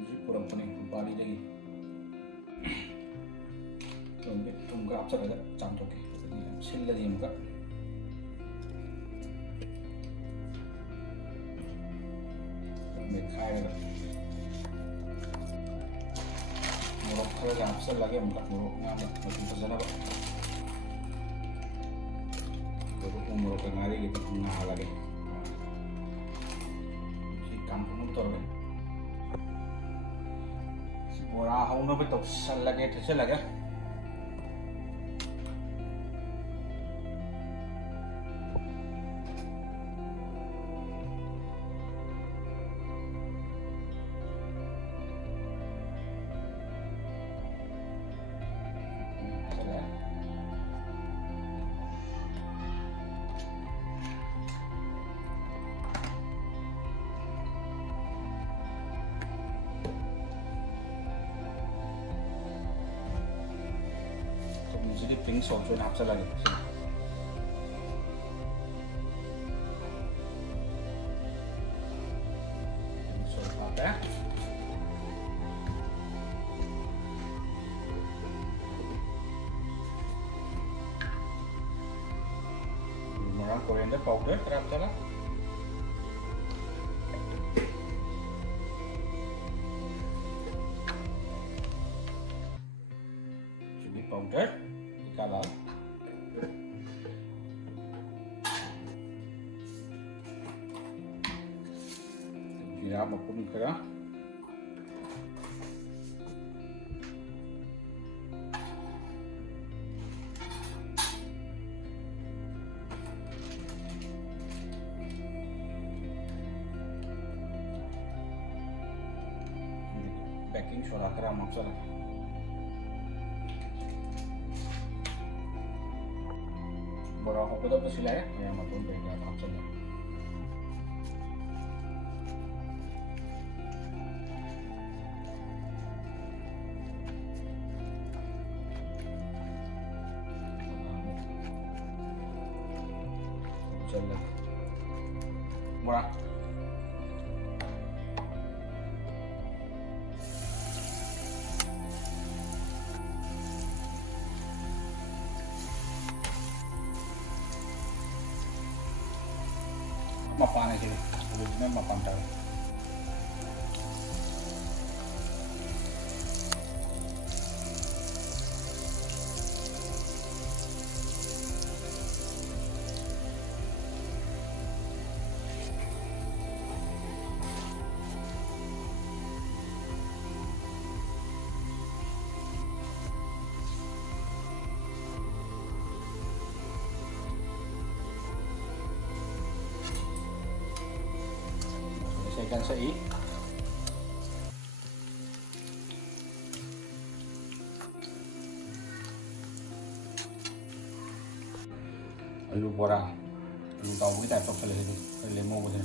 थुमजी पुरपने रुपाली लगी थुम का आपसे लगा चाम तो के सिल लगी मुका में खाए लगा मोरक खा आपसे लगे मुका मोरक ना मत पसंद अब तो मोरक का नारी gitu ना लगे si kampung motor kan si bora hau no betul sel lagi terus lagi jadi pink sauce itu apa lagi sih? Sauce apa ya? Merah coriander powder terap salah. Chili powder. Kalah ya maupun kera baking soda kera maksudnya bora ko daw ba sila kaya matuloy ka kapsal na sila bora mapan aja sebelumnya mapan tahu selesaikan sei alu bora alu tahu kita apa selesai lemo boleh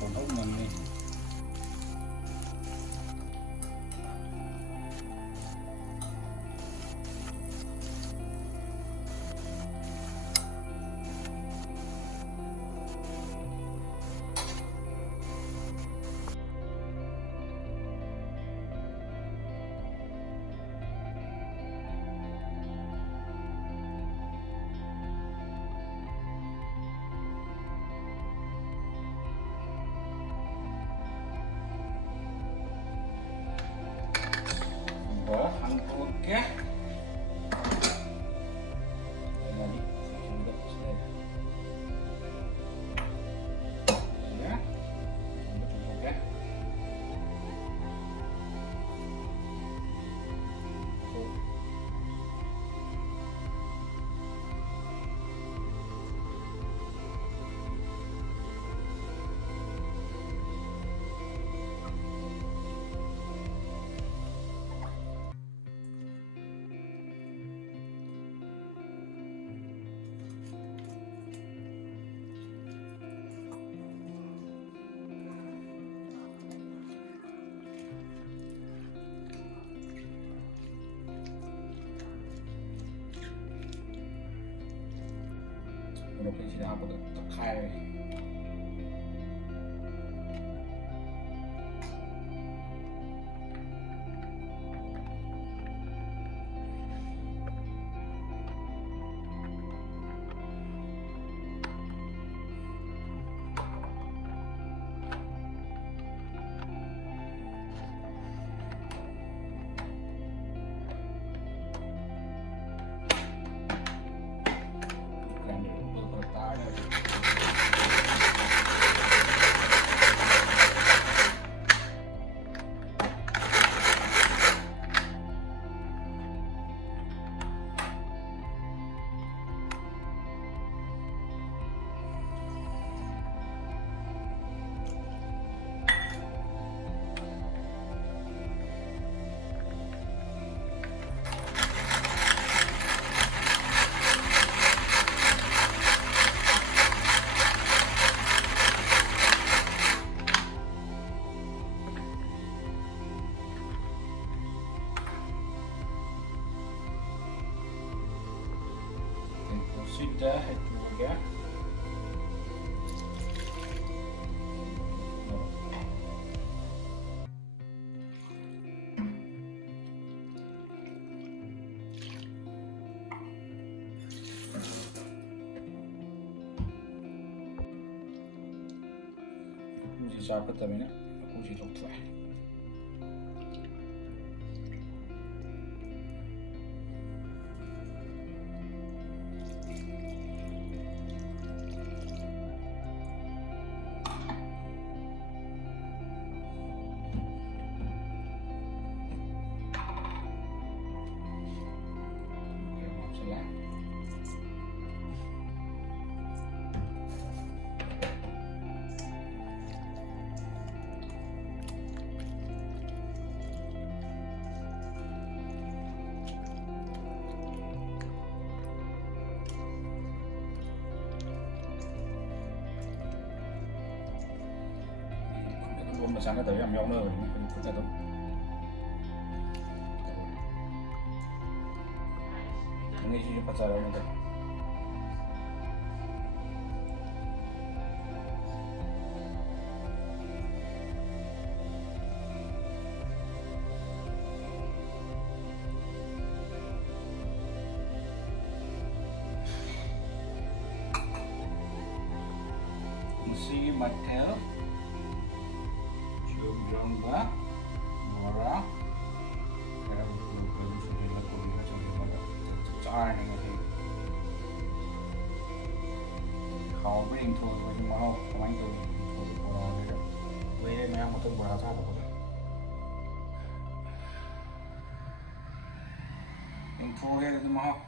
không mình hantu ke ꯃꯣꯔꯣꯛꯈꯩꯁꯤꯗ ꯍꯥꯞꯄꯒ ꯇꯛꯈꯥꯏꯔꯦ. Sudah itu ya. Mesti siapa tapi nak aku sih lupa. Mà sáng tới làm nhau nữa cũng rất tốt. Ini sih pacaran itu. Mesti matel. Jumlah orang kalau sudah lakukan macam mana cara ini kalau bering tu macam mana kemain tu orang itu boleh memang betul berasa tu yang tu dia tu mah